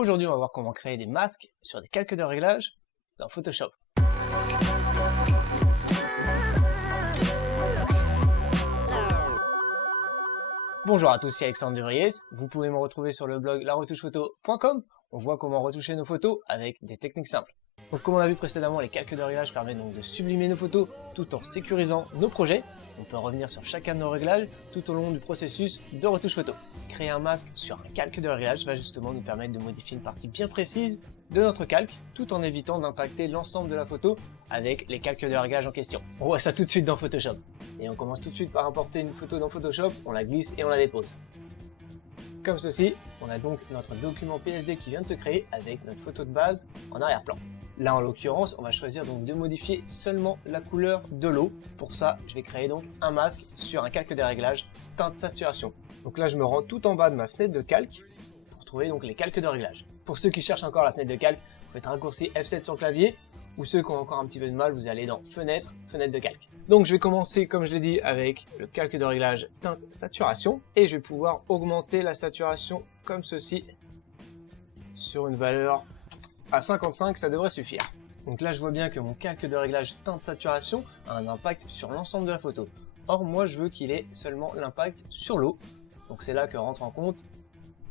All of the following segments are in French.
Aujourd'hui, on va voir comment créer des masques sur des calques de réglage dans Photoshop. Bonjour à tous, c'est Alexandre Duvriez. Vous pouvez me retrouver sur le blog laretouchephoto.com. On voit comment retoucher nos photos avec des techniques simples. Donc comme on a vu précédemment, les calques de réglage permettent donc de sublimer nos photos tout en sécurisant nos projets. On peut revenir sur chacun de nos réglages tout au long du processus de retouche photo. Créer un masque sur un calque de réglage va justement nous permettre de modifier une partie bien précise de notre calque tout en évitant d'impacter l'ensemble de la photo avec les calques de réglage en question. On voit ça tout de suite dans Photoshop. Et on commence tout de suite par importer une photo dans Photoshop, on la glisse et on la dépose. Comme ceci, on a donc notre document PSD qui vient de se créer avec notre photo de base en arrière-plan. Là en l'occurrence, on va choisir donc de modifier seulement la couleur de l'eau. Pour ça, je vais créer donc un masque sur un calque de réglage teinte saturation. Donc là, je me rends tout en bas de ma fenêtre de calque pour trouver donc les calques de réglage. Pour ceux qui cherchent encore la fenêtre de calque, vous faites un raccourci F7 sur le clavier, ou ceux qui ont encore un petit peu de mal, vous allez dans fenêtre, fenêtre de calque. Donc je vais commencer, comme je l'ai dit, avec le calque de réglage teinte saturation, et je vais pouvoir augmenter la saturation comme ceci sur une valeur à 55, ça devrait suffire. Donc là je vois bien que mon calque de réglage teinte saturation a un impact sur l'ensemble de la photo. Or moi je veux qu'il ait seulement l'impact sur l'eau. Donc c'est là que rentre en compte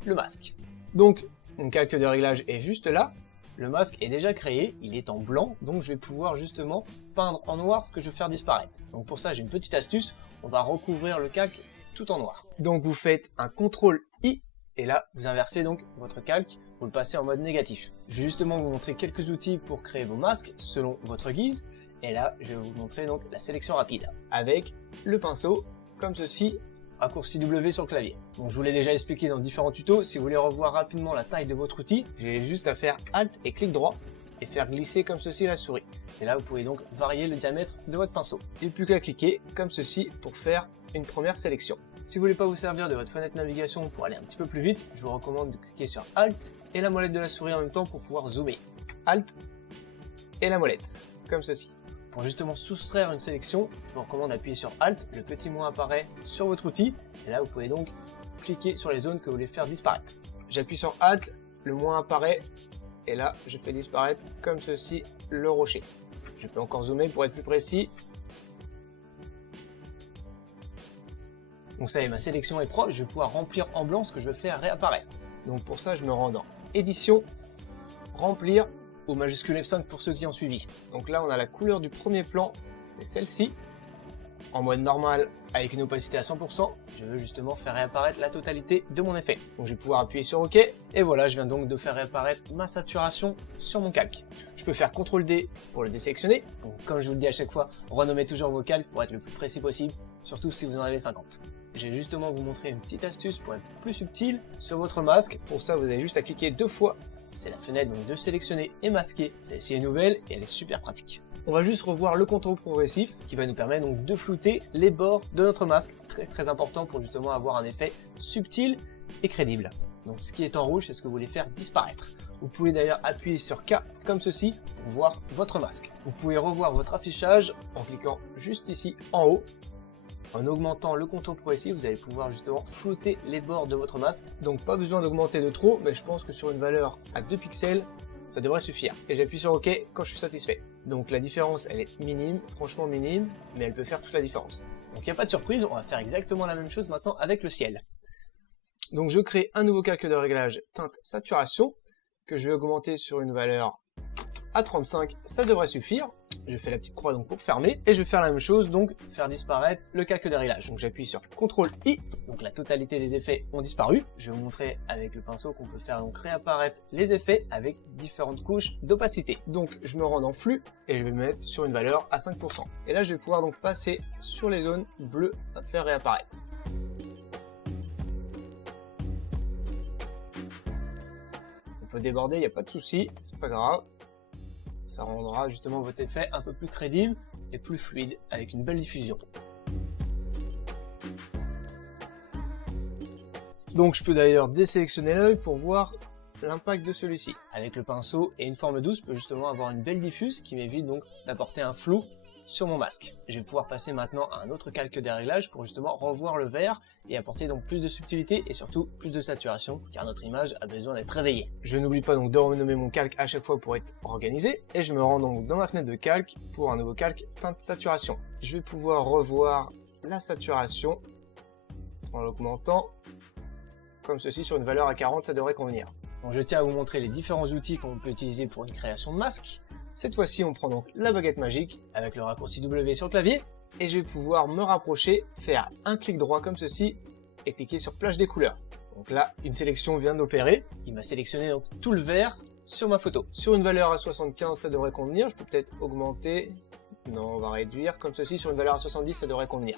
le masque. Donc mon calque de réglage est juste là. Le masque est déjà créé, il est en blanc, donc je vais pouvoir justement peindre en noir ce que je veux faire disparaître. Donc pour ça j'ai une petite astuce, on va recouvrir le calque tout en noir. Donc vous faites un CTRL-I, et là vous inversez donc votre calque, vous le passez en mode négatif. Je vais justement vous montrer quelques outils pour créer vos masques selon votre guise, et là je vais vous montrer donc la sélection rapide, avec le pinceau, comme ceci, raccourci W sur le clavier. Donc je vous l'ai déjà expliqué dans différents tutos, si vous voulez revoir rapidement la taille de votre outil, vous avez juste à faire Alt et clic droit, et faire glisser comme ceci la souris. Et là vous pouvez donc varier le diamètre de votre pinceau. Il n'y a plus qu'à cliquer comme ceci pour faire une première sélection. Si vous voulez pas vous servir de votre fenêtre navigation pour aller un petit peu plus vite, je vous recommande de cliquer sur Alt et la molette de la souris en même temps pour pouvoir zoomer. Alt et la molette, comme ceci. Pour justement soustraire une sélection, je vous recommande d'appuyer sur Alt, le petit moins apparaît sur votre outil, et là vous pouvez donc cliquer sur les zones que vous voulez faire disparaître. J'appuie sur Alt, le moins apparaît, et là je fais disparaître comme ceci le rocher. Je peux encore zoomer pour être plus précis. Donc ça y est, ma sélection est proche, je vais pouvoir remplir en blanc ce que je veux faire réapparaître. Donc pour ça je me rends dans Édition, Remplir, ou majuscule F5 pour ceux qui ont suivi. Donc là on a la couleur du premier plan, c'est celle-ci. En mode normal avec une opacité à 100%, je veux justement faire réapparaître la totalité de mon effet. Donc je vais pouvoir appuyer sur OK, et voilà, je viens donc de faire réapparaître ma saturation sur mon calque. Je peux faire CTRL D pour le désélectionner. Donc comme je vous le dis à chaque fois, renommez toujours vos calques pour être le plus précis possible, surtout si vous en avez 50. Je vais justement vous montrer une petite astuce pour être plus subtil sur votre masque. Pour ça, vous avez juste à cliquer 2 fois. C'est la fenêtre donc de sélectionner et masquer. Celle-ci est nouvelle et elle est super pratique. On va juste revoir le contour progressif qui va nous permettre donc de flouter les bords de notre masque. Très important pour justement avoir un effet subtil et crédible. Donc ce qui est en rouge, c'est ce que vous voulez faire disparaître. Vous pouvez d'ailleurs appuyer sur K comme ceci pour voir votre masque. Vous pouvez revoir votre affichage en cliquant juste ici en haut. En augmentant le contour progressif, vous allez pouvoir justement flouter les bords de votre masque. Donc pas besoin d'augmenter de trop, mais je pense que sur une valeur à 2 pixels, ça devrait suffire. Et j'appuie sur OK quand je suis satisfait. Donc la différence, elle est minime, franchement minime, mais elle peut faire toute la différence. Donc il n'y a pas de surprise, on va faire exactement la même chose maintenant avec le ciel. Donc je crée un nouveau calque de réglage teinte saturation, que je vais augmenter sur une valeur à 35, ça devrait suffire. Je fais la petite croix donc pour fermer, et je vais faire la même chose, donc faire disparaître le calque de réglage. Donc j'appuie sur CTRL-I, donc la totalité des effets ont disparu. Je vais vous montrer avec le pinceau qu'on peut faire donc réapparaître les effets avec différentes couches d'opacité. Donc je me rends dans flux, et je vais le mettre sur une valeur à 5%. Et là je vais pouvoir donc passer sur les zones bleues à faire réapparaître. On peut déborder, il n'y a pas de souci, c'est pas grave. Ça rendra justement votre effet un peu plus crédible et plus fluide avec une belle diffusion. Donc je peux d'ailleurs désélectionner l'œil pour voir l'impact de celui-ci. Avec le pinceau et une forme douce, je peux justement avoir une belle diffuse qui m'évite donc d'apporter un flou sur mon masque. Je vais pouvoir passer maintenant à un autre calque des réglages pour justement revoir le vert et apporter donc plus de subtilité et surtout plus de saturation car notre image a besoin d'être réveillée. Je n'oublie pas donc de renommer mon calque à chaque fois pour être organisé et je me rends donc dans ma fenêtre de calque pour un nouveau calque teinte saturation. Je vais pouvoir revoir la saturation en l'augmentant comme ceci sur une valeur à 40, ça devrait convenir. Donc je tiens à vous montrer les différents outils qu'on peut utiliser pour une création de masque. Cette fois-ci, on prend donc la baguette magique avec le raccourci W sur le clavier et je vais pouvoir me rapprocher, faire un clic droit comme ceci et cliquer sur plage des couleurs. Donc là, une sélection vient d'opérer. Il m'a sélectionné donc tout le vert sur ma photo. Sur une valeur à 75, ça devrait convenir. Je peux peut-être augmenter. Non, on va réduire comme ceci. Sur une valeur à 70, ça devrait convenir.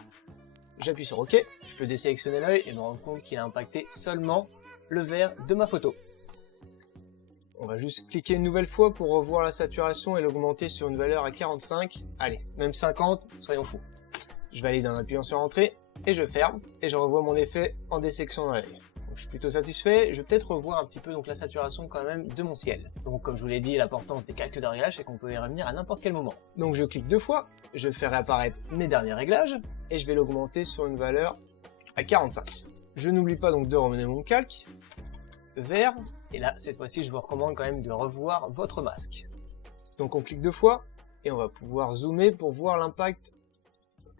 J'appuie sur OK. Je peux désélectionner l'œil et me rendre compte qu'il a impacté seulement le vert de ma photo. On va juste cliquer une nouvelle fois pour revoir la saturation et l'augmenter sur une valeur à 45. Allez, même 50, soyons fous. Je valide en appuyant sur Entrée et je ferme et je revois mon effet en désélectionnant l'œil. Je suis plutôt satisfait. Je vais peut-être revoir un petit peu donc la saturation quand même de mon ciel. Donc comme je vous l'ai dit, l'importance des calques de réglage, c'est qu'on peut y revenir à n'importe quel moment. Donc je clique deux fois, je fais réapparaître mes derniers réglages et je vais l'augmenter sur une valeur à 45. Je n'oublie pas donc de remener mon calque vert. Et là, cette fois-ci, je vous recommande quand même de revoir votre masque. Donc on clique deux fois et on va pouvoir zoomer pour voir l'impact.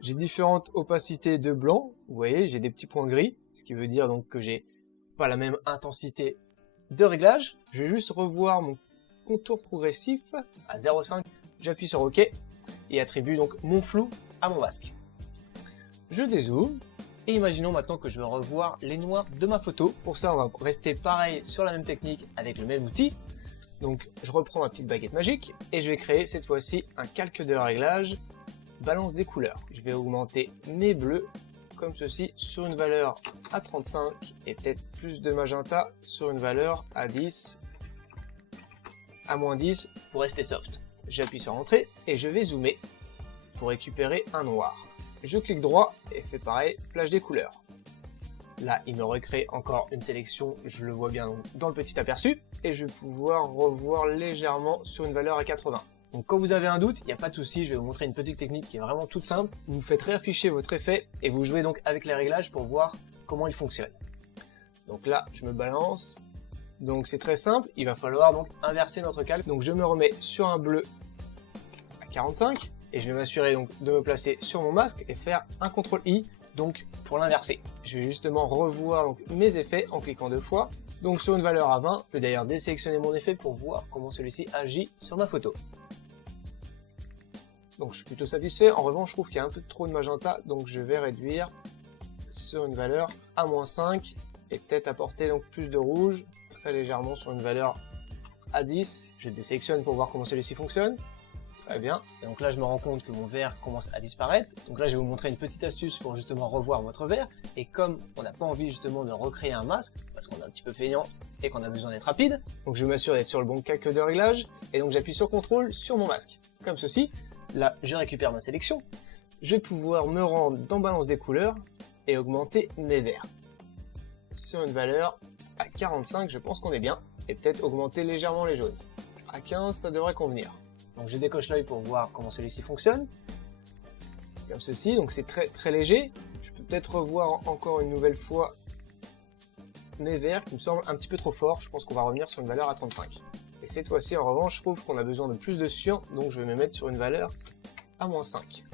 J'ai différentes opacités de blanc. Vous voyez, j'ai des petits points gris, ce qui veut dire donc que j'ai pas la même intensité de réglage. Je vais juste revoir mon contour progressif à 0,5. J'appuie sur OK et attribue donc mon flou à mon masque. Je dézoome. Et imaginons maintenant que je veux revoir les noirs de ma photo. Pour ça, on va rester pareil sur la même technique avec le même outil. Donc, je reprends ma petite baguette magique et je vais créer cette fois-ci un calque de réglage balance des couleurs. Je vais augmenter mes bleus comme ceci sur une valeur à 35 et peut-être plus de magenta sur une valeur à 10, à moins 10 pour rester soft. J'appuie sur Entrée et je vais zoomer pour récupérer un noir. Je clique droit et fais pareil, plage des couleurs. Là, il me recrée encore une sélection, je le vois bien dans le petit aperçu, et je vais pouvoir revoir légèrement sur une valeur à 80. Donc quand vous avez un doute, il n'y a pas de souci, je vais vous montrer une petite technique qui est vraiment toute simple. Vous faites réafficher votre effet et vous jouez donc avec les réglages pour voir comment il fonctionne. Donc là, je me balance. Donc c'est très simple, il va falloir donc inverser notre calque. Donc je me remets sur un bleu à 45. Et je vais m'assurer donc de me placer sur mon masque et faire un CTRL-I donc pour l'inverser. Je vais justement revoir donc mes effets en cliquant deux fois. Donc sur une valeur à 20, je peux d'ailleurs désélectionner mon effet pour voir comment celui-ci agit sur ma photo. Donc je suis plutôt satisfait. En revanche, je trouve qu'il y a un peu trop de magenta, donc je vais réduire sur une valeur à -5 et peut-être apporter donc plus de rouge très légèrement sur une valeur à 10. Je désélectionne pour voir comment celui-ci fonctionne. Très bien, et donc là je me rends compte que mon vert commence à disparaître, donc là je vais vous montrer une petite astuce pour justement revoir votre vert, et comme on n'a pas envie justement de recréer un masque, parce qu'on est un petit peu feignant et qu'on a besoin d'être rapide, donc je m'assure d'être sur le bon calque de réglage, et donc j'appuie sur CTRL sur mon masque, comme ceci. Là je récupère ma sélection, je vais pouvoir me rendre dans balance des couleurs, et augmenter mes verts. Sur une valeur à 45, je pense qu'on est bien, et peut-être augmenter légèrement les jaunes. À 15 ça devrait convenir. Donc je décoche l'œil pour voir comment celui-ci fonctionne. Comme ceci, donc c'est très léger. Je peux peut-être revoir encore une nouvelle fois mes verts qui me semblent un petit peu trop forts. Je pense qu'on va revenir sur une valeur à 35. Et cette fois-ci, en revanche, je trouve qu'on a besoin de plus de cyan, donc je vais me mettre sur une valeur à -5.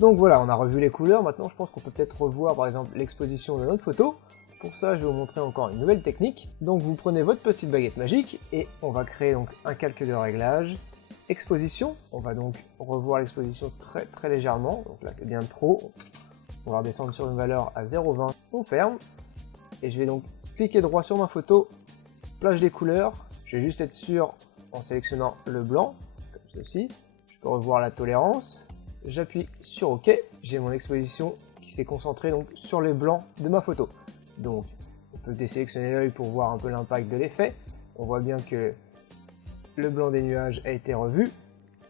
Donc voilà, on a revu les couleurs. Maintenant, je pense qu'on peut peut-être revoir par exemple l'exposition de notre photo. Pour ça, je vais vous montrer encore une nouvelle technique. Donc vous prenez votre petite baguette magique et on va créer donc un calque de réglage. Exposition, on va donc revoir l'exposition très légèrement, donc là c'est bien trop, on va redescendre sur une valeur à 0,20, on ferme, et je vais donc cliquer droit sur ma photo, plage des couleurs, je vais juste être sûr en sélectionnant le blanc, comme ceci, je peux revoir la tolérance, j'appuie sur OK, j'ai mon exposition qui s'est concentrée donc sur les blancs de ma photo, donc on peut désélectionner l'œil pour voir un peu l'impact de l'effet, on voit bien que le blanc des nuages a été revu,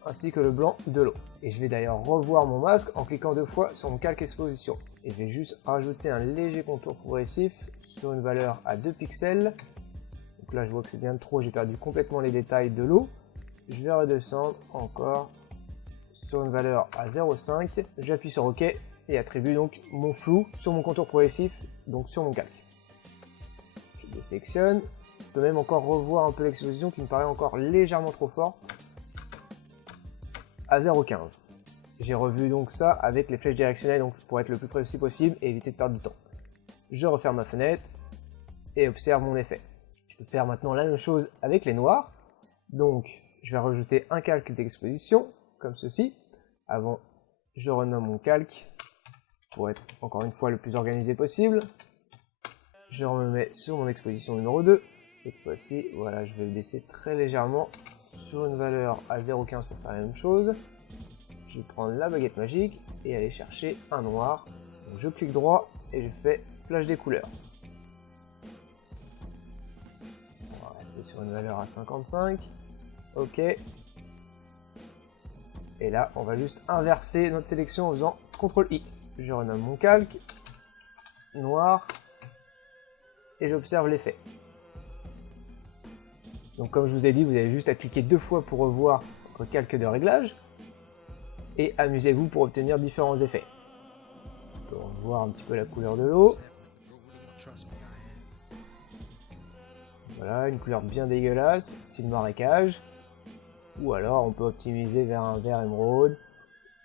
ainsi que le blanc de l'eau. Et je vais d'ailleurs revoir mon masque en cliquant deux fois sur mon calque exposition. Et je vais juste rajouter un léger contour progressif sur une valeur à 2 pixels. Donc là je vois que c'est bien trop, j'ai perdu complètement les détails de l'eau. Je vais redescendre encore sur une valeur à 0,5, j'appuie sur OK et attribue donc mon flou sur mon contour progressif, donc sur mon calque. Je désélectionne, je peux même encore revoir un peu l'exposition qui me paraît encore légèrement trop forte, à 0,15. J'ai revu donc ça avec les flèches directionnelles donc pour être le plus précis possible et éviter de perdre du temps. Je referme ma fenêtre et observe mon effet. Je peux faire maintenant la même chose avec les noirs. Donc je vais rajouter un calque d'exposition comme ceci. Avant, je renomme mon calque pour être encore une fois le plus organisé possible. Je me mets sur mon exposition numéro 2. Cette fois-ci, voilà, je vais le baisser très légèrement sur une valeur à 0,15 pour faire la même chose. Je vais prendre la baguette magique et aller chercher un noir. Donc je clique droit et je fais flash des couleurs. On va rester sur une valeur à 55. OK. Et là, on va juste inverser notre sélection en faisant CTRL-I. Je renomme mon calque, noir, et j'observe l'effet. Donc comme je vous ai dit, vous avez juste à cliquer 2 fois pour revoir votre calque de réglage, et amusez-vous pour obtenir différents effets. On peut revoir un petit peu la couleur de l'eau. Voilà, une couleur bien dégueulasse, style marécage. Ou alors on peut optimiser vers un vert émeraude,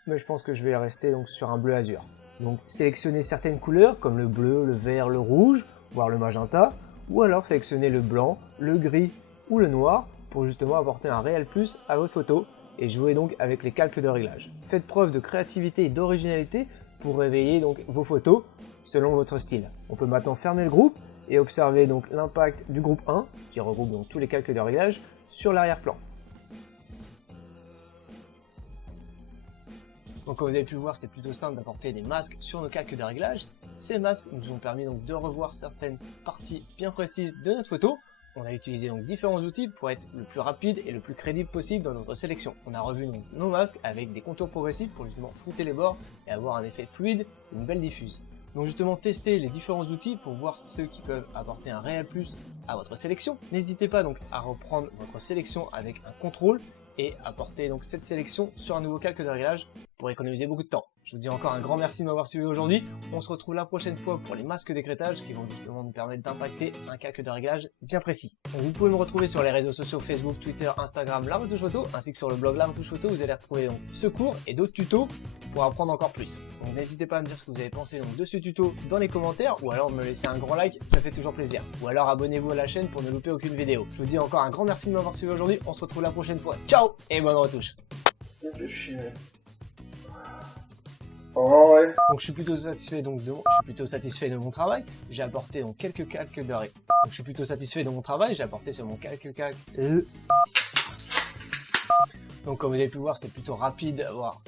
mais je pense que je vais rester donc sur un bleu azur. Donc sélectionner certaines couleurs comme le bleu, le vert, le rouge, voire le magenta, ou alors sélectionner le blanc, le gris ou le noir pour justement apporter un réel plus à votre photo et jouer donc avec les calques de réglage. Faites preuve de créativité et d'originalité pour réveiller donc vos photos selon votre style. On peut maintenant fermer le groupe et observer donc l'impact du groupe 1 qui regroupe donc tous les calques de réglage sur l'arrière-plan. Donc comme vous avez pu le voir, c'était plutôt simple d'apporter des masques sur nos calques de réglage. Ces masques nous ont permis donc de revoir certaines parties bien précises de notre photo. On a utilisé donc différents outils pour être le plus rapide et le plus crédible possible dans notre sélection. On a revu donc nos masques avec des contours progressifs pour justement flouter les bords et avoir un effet fluide et une belle diffuse. Donc justement testez les différents outils pour voir ceux qui peuvent apporter un réel plus à votre sélection. N'hésitez pas donc à reprendre votre sélection avec un contrôle et apporter donc cette sélection sur un nouveau calque de réglage pour économiser beaucoup de temps. Je vous dis encore un grand merci de m'avoir suivi aujourd'hui. On se retrouve la prochaine fois pour les masques d'écrêtage qui vont justement nous permettre d'impacter un calque de réglage bien précis. Donc vous pouvez me retrouver sur les réseaux sociaux Facebook, Twitter, Instagram, La Retouche Photo, ainsi que sur le blog La Retouche Photo. Vous allez retrouver donc ce cours et d'autres tutos pour apprendre encore plus. Donc n'hésitez pas à me dire ce que vous avez pensé donc de ce tuto dans les commentaires ou alors me laisser un grand like, ça fait toujours plaisir. Ou alors abonnez-vous à la chaîne pour ne louper aucune vidéo. Je vous dis encore un grand merci de m'avoir suivi aujourd'hui. On se retrouve la prochaine fois. Ciao et bonne retouche. Oh ouais. Donc je suis plutôt satisfait de mon travail. J'ai apporté donc quelques calques de ré. Donc je suis plutôt satisfait de mon travail. J'ai apporté sur mon calque. Donc comme vous avez pu voir, c'était plutôt rapide à voir.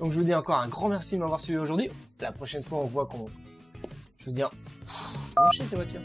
Donc je vous dis encore un grand merci de m'avoir suivi aujourd'hui. La prochaine fois, on voit comment. Je vous dis, bon chier ces voitures.